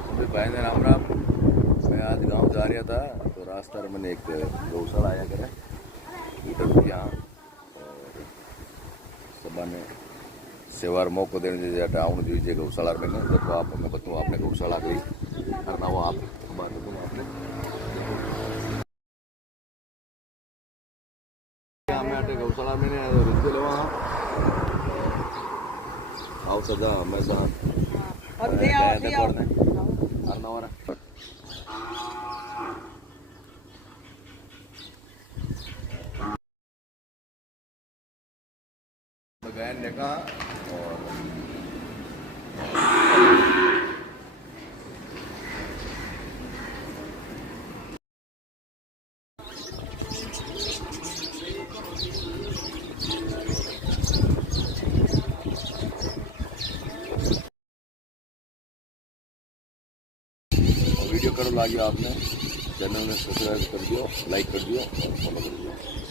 अरे भाई ने राम राम। मैं आज गांव जा रहा था तो रास्ते में मैंने एक गौशाला आया करे उधर यहाँ और सबा ने सेवार मौको देने दीजिए टाउन दीजिए गौशाला में ना देखो आप मैं बताऊँ आपने गौशाला गई करना हो आप बात बताऊँ आपने हमें आटे गौशाला में रिजल्ट लेवा आओ सजा हमेशा गया थे पढ़ने करना हो रहा गया देखा और वीडियो करो लागियो आपने चैनल में सब्सक्राइब कर दियो लाइक कर दियो और फॉलो कर दियो।